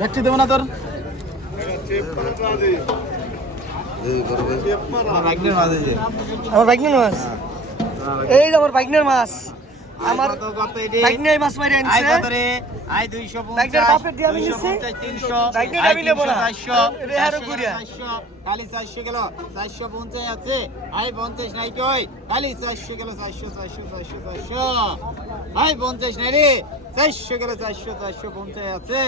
ব্যক্তি দেবো না তোর? আমার বাইকনের মাছ। এই আমার বাইকনের মাছ। আমার বাইকনের মাছ মারি আনছে। বাইকনের বাপের দিয়ে আমি নিছি। বাইকনের আমি নেব না। এটা হারো করিয়া খালি চারশো গেল চারশো পঞ্চাশ আছে। আই পঞ্চাশ নাই কই খালি গেল আই নাই রে। গেল আছে।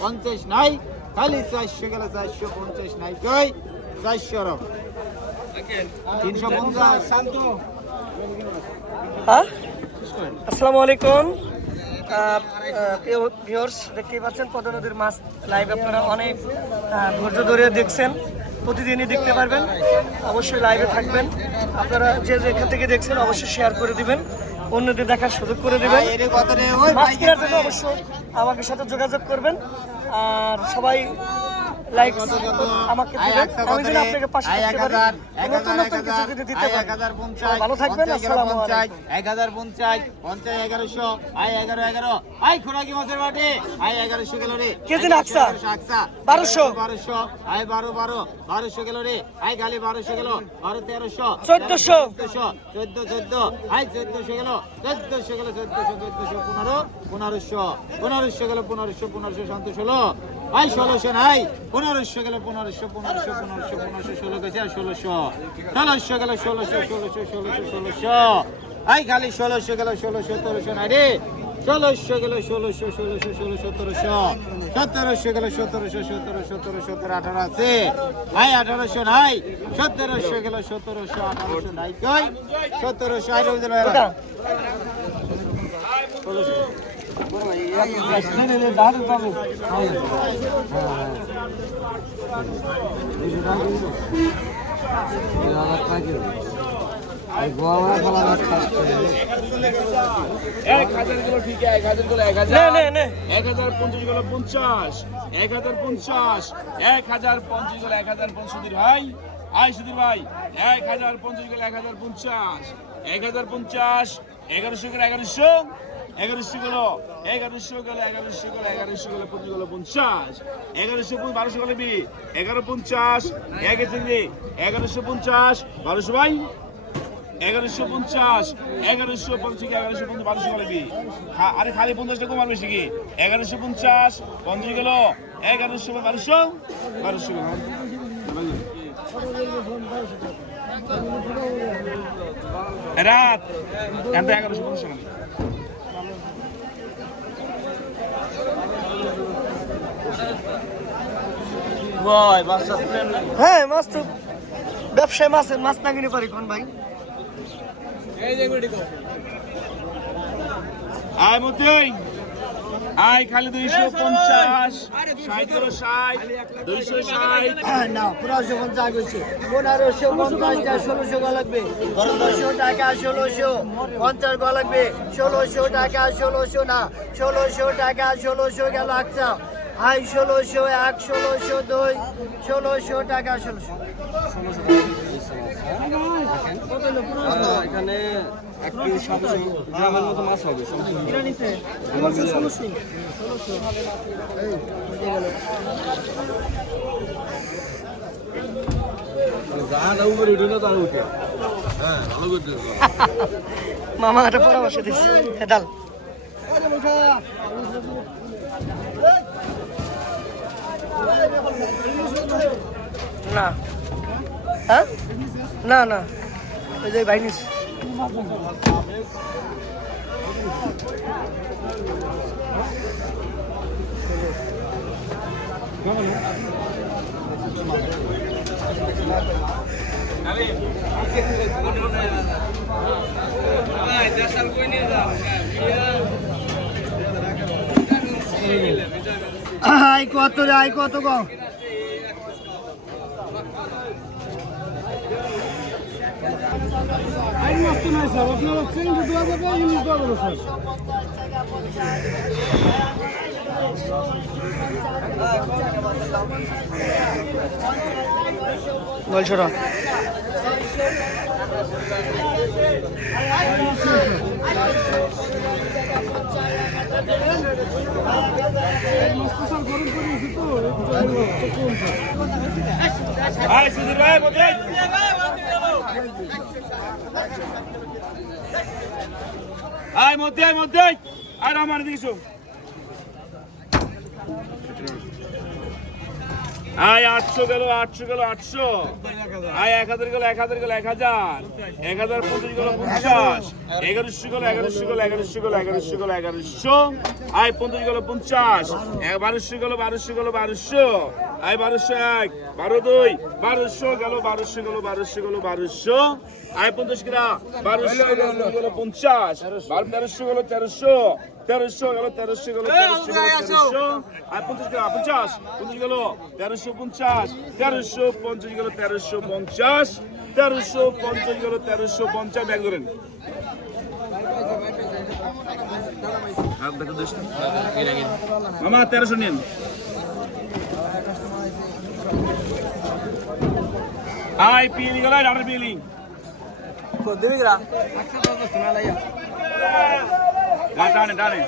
পঞ্চাশ নাই খালি চারশো গেল চারশো পঞ্চাশ নাই কই চারশো রকম তিনশো পঞ্চাশ। শান্ত। হ্যাঁ? আসসালামু আলাইকুম। আহ, দেখতেই পাচ্ছেন পদ্মা নদীর মাছ লাইভ আপনারা অনেক ধৈর্য ধরে দেখছেন প্রতিদিনই দেখতে পারবেন। অবশ্যই লাইভে থাকবেন। আপনারা যে যেখান থেকে দেখছেন অবশ্যই শেয়ার করে দিবেন। অন্যদের দেখার সুযোগ করে দিবেন। মাছ কেনার জন্য অবশ্যই আমাকে সাথে যোগাযোগ করবেন। আর সবাই লাইক আমাকে দিবেন আমি যেন আপনাকে পাশে থাকতে পারি। নতুন নতুন কিছু যদি দিতে পারি এক হাজার পঞ্চাশ, ভালো থাকবেন আসসালামু আলাইকুম। এক হাজার পঞ্চাশ, পঞ্চাশ এগারোশো, আয় এগারো এগারো, আয় খোরাকি মাছের বাটি, আয় এগারোশো গেল রে, কেজি এগারোশো, আকসা, বারোশো। বারোশো, আয় বারো বারো, বারোশো গেল রে, আয় গালি বারোশো গেল, বারো তেরোশো, চোদ্দশো। চোদ্দশো, চোদ্দ চোদ্দ, আয় চোদ্দশো গেল, চোদ্দশো গেল, চোদ্দশো, চোদ্দশো, পনেরো, পনেরোশো, পনেরোশো গেল, পনেরোশো, পনেরোশো, সন্তোষ হলো, আয় ষোলোশো নাই, পনেরোশো গেল, পনেরোশো, পনেরোশো, পনেরোশো, পনেরোশো, ষোলো গেছে, আর ষোলোশো, ষোলোশো গেল, ষোলোশো, ষোলোশো, ষোলোশো, ষোলোশো, আয় খালি ষোলোশো গেল, ষোলো, সতেরোশো নাই রে, ষোলোশো গেল, ষোলোশো, ষোলোশো, ষোলো, সতেরোশো, সতেরোশো গেল, সতেরোশো, সতেরো, সতেরো, সতেরো, আঠারো আছে, আয় আঠারোশো নাই, সতেরোশো গেল, সতেরোশো, আঠারোশো নাই, কই? সতেরোশো। ওটা এক হাজার পঞ্চাশ পঞ্চাশ এক হাজার পঞ্চাশ, এক হাজার পঞ্চাশ, এক হাজার পঞ্চাশ ভাই আয় সুধীর ভাই এক হাজার পঞ্চাশগুলো এক হাজার পঞ্চাশ এক হাজার পঞ্চাশ এগারোশো গেলে এগারোশো এগারোশো গেল এগারোশো গেল এগারোশো গেল এগারোশো গেল পঞ্চাশ গেল পঞ্চাশ। এগারোশো বারোশো গেলে বি এগারো পঞ্চাশ, এক এগারোশো পঞ্চাশ, বারোশো ভাই এগারোশো পঞ্চাশ এগারোশো পঞ্চাশ এগারোশো পঞ্চাশ, বারোশো লাগবে আরে খালি পঞ্চাশটা কমার বেশি কি? এগারোশো পঞ্চাশ পঞ্চাশ গেল, এগারোশো বারোশো? বারোশো গেল রাত। এগারোশো পঞ্চাশ হ্যাঁ মাছ তো ব্যবসায় মাছের মাছ না কিনে পারি কোন ভাই? আয় মতই আয় খালি দুইশো পঞ্চাশ। ষাট ষাট। দুইশো ষাট। না পনেরোশো পঞ্চাশ হয়েছে। পনেরোশো পঞ্চাশটা ষোলোশো গা লাগবে। ষোলোশো টাকা ষোলোশো পঞ্চাশ গা লাগবে। ষোলোশো টাকা ষোলোশো না ষোলোশো টাকা ষোলোশো গেল একটা হাই ষোলোশো এক ষোলোশো দুই ষোলোশো টাকা ষোলোশো। এখানে গ্রামের মতো মাছ হবে মামা একটা পরামর্শ দিচ্ছে। না। হ্যাঁ? না না। ওই যে বাইনিস। আই কত রে আই কত গো? বলছো আয় সুধীর ভাই মধ্যে আয় মধ্যে আয় মধ্যে আর আমার দিকে শো আয়, আটশো গেল আটশো গেল, আটশো। আয়, এক হাজার গেল, এক হাজার গেল, এক হাজার। এক হাজার পঁচিশ গেল, পঞ্চাশ। এগারোশো গেল এগারোশো গেল এগারোশো গেল এগারোশো গেল, এগারোশো। আয় পঞ্চাশ গেল, পঞ্চাশ। বারোশো গেল বারোশো গেল, বারোশো। আয় বারোশো এক বারো দুই বারোশো গেল বারোশো গেল বারোশো গেল বারোশো। আয় পঞ্চাশ কিনা বারোশো গেল পঞ্চাশ। তেরোশো গেল তেরোশো। তেরোশো গেল তেরোশো গেল তেরোশো গেল তেরোশো। আর পঞ্চাশ গেল পঞ্চাশ। পঞ্চাশ গেল তেরোশো পঞ্চাশ। তেরোশো পঞ্চাশ গেল তেরোশো পঞ্চাশ। তেরোশো পঞ্চাশ গেল তেরোশো পঞ্চাশ। ব্যাগ ধরেন। মামা তেরোশো নিন। আই পিলি গেল ডানের পিলি। হ্যাঁ, ডানে ডানে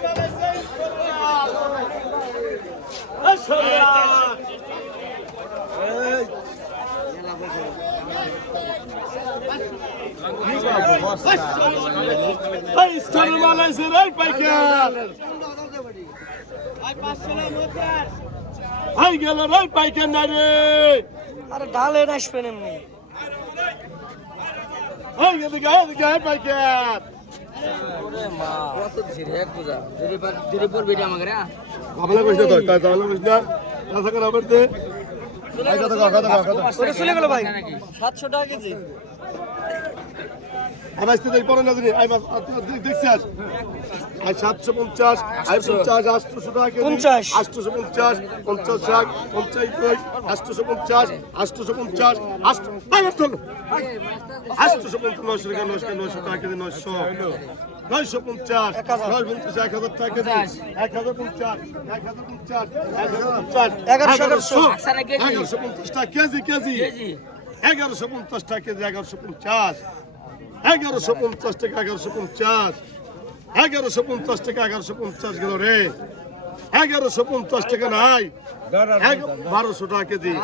এই স্টোর মালাইছে রে। পাইকার হাই গেল রে পাইকার না রে আরে ডালের আসবেন এমনি হাই গেল গায়ে গায়ে পাইকার ভাবলা কইছ তো কাজ ভাবলা কইছ না। আশা করা করতে ওটা চলে গেল ভাই। সাতশো টাকা কেজি। পরে না জানি আমি দেখছি আজ। আজ সাতশো পঞ্চাশ আই পঞ্চাশ আটশোশো টাকা। পঞ্চাশ। আটশোশো পঞ্চাশ পঞ্চাশ শাক পঞ্চাশ দুই আটশোশো পঞ্চাশ আটশোশো পঞ্চাশ আটশো আই, আটশো। আটশোশো পঞ্চাশ নয়শো টাকা নয়শো টাকা নয়শো টাকা কেজি নয়শো। নয়শো পঞ্চাশ নয় পঞ্চাশ এক হাজার টাকা এক হাজার পঞ্চাশ এক হাজার পঞ্চাশ এক হাজার পঞ্চাশ। এগারোশো, এগারোশো। এগারোশো। পঞ্চাশ টাকা কেজি। কেজি। এগারোশো পঞ্চাশ টাকা কেজি এগারোশো পঞ্চাশ। এগারোশো পঞ্চাশ টাকা এগারোশো পঞ্চাশ। এগারোশো পঞ্চাশ টাকা এগারোশো পঞ্চাশ গেল রে। এগারোশো পঞ্চাশ টাকা নাই। বারোশো টাকা কেজি।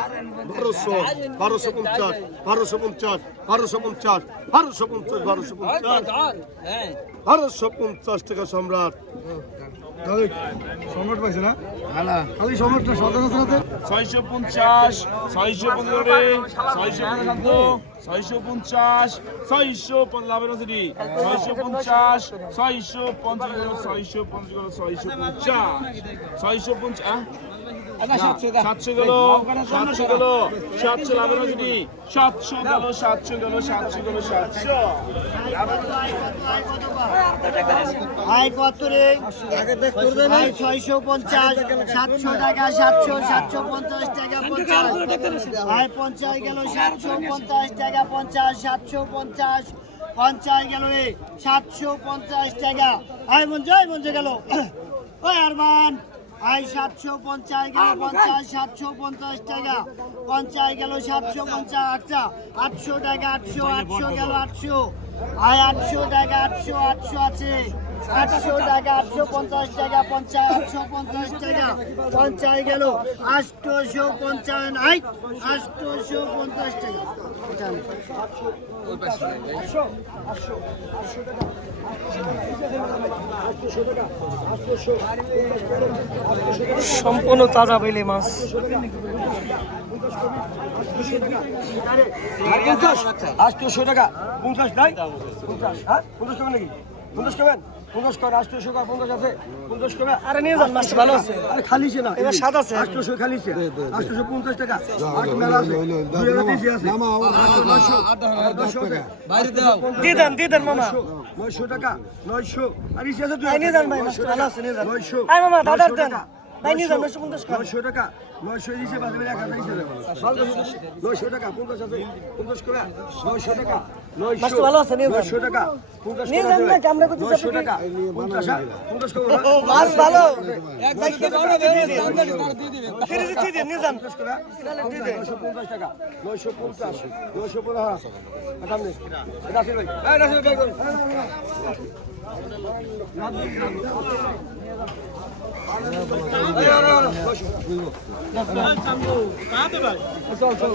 বারোশো বারোশো পঞ্চাশ বারোশো পঞ্চাশ বারোশো পঞ্চাশ বারোশো পঞ্চাশ বারোশো পঞ্চাশ। বারোশো পঞ্চাশ টাকা সম্রাট। সম্রাট পাইছে না? খালি সম্রাটটা সাধারণ ছয়শো পঞ্চাশ, ছয়শো পনেরো ছয়শো পনেরো ছয়শো পঞ্চাশ, ছয়শো লাভের সিটি ছয়শো পঞ্চাশ ছয়শো পঞ্চাশ ছয়শো পঞ্চাশ ছয়শো পঞ্চাশ ছয়শো পঞ্চাশ। সাতশো গেল সাতশো গেল সাতশো লাভের সিটি সাতশো গেল সাতশো গেল সাতশো গেল সাতশো। আয় কত রে? আয় ছয়শো পঞ্চাশ সাতশো টাকা সাতশো সাতশো পঞ্চাশ টাকা পঞ্চাশ। আয় পঞ্চাশ গেল সাতশো পঞ্চাশ টাকা পঞ্চাশ সাতশো পঞ্চাশ পঞ্চাশ গেল রে সাতশো পঞ্চাশ টাকা। আয় মঞ্জে আয় মঞ্জে গেল। ওই আরমান। আয় সাতশো পঞ্চাশ গেল পঞ্চাশ সাতশো পঞ্চাশ টাকা। পঞ্চাশ গেল সাতশো পঞ্চাশ আটশো। আটশো টাকা আটশো আটশো গেল আটশো। আয় আটশো টাকা আটশো আটশো আছে। আটশো টাকা আটশো পঞ্চাশ টাকা পঞ্চাশ আটশো পঞ্চাশ টাকা। পঞ্চাশ গেল পঞ্চাশ টাকা। সম্পূর্ণ তাজা বেলে মাছ। আটশোশো টাকা। পঞ্চাশ নাই পঞ্চাশ হ্যাঁ? পঞ্চাশ করবেন নাকি? পঞ্চাশ করবেন পঞ্চাশ আটশোশো টাকা পঞ্চাশ আছে। পঞ্চাশ করবেন আরে নিয়ে যান মাছটা ভালো আছে। আরে না এবার আটশোশো পঞ্চাশ টাকা। আর মেলা আছে। দুই হাজার তিনশো আছে। আর দশশো আছে। দিয়ে দেন দিয়ে দেন মামা। নয়শো টাকা নয়শো। আর ইসে আছে দুই নিয়ে যান ভাই ভালো আছে নিয়ে যান। নয়শো মামা দাদার দেন। ভাই নিয়ে যান নয়শো পঞ্চাশ নয়শো টাকা। নয়শো দিছে বাদে এক হাজার দিছে নয়শো টাকা পঞ্চাশ আছে পঞ্চাশ করে নয়শো টাকা নয়শো ভালো আছে, নয়শো টাকা নয়শো পঞ্চাশ হ্যাঁ? পঞ্চাশ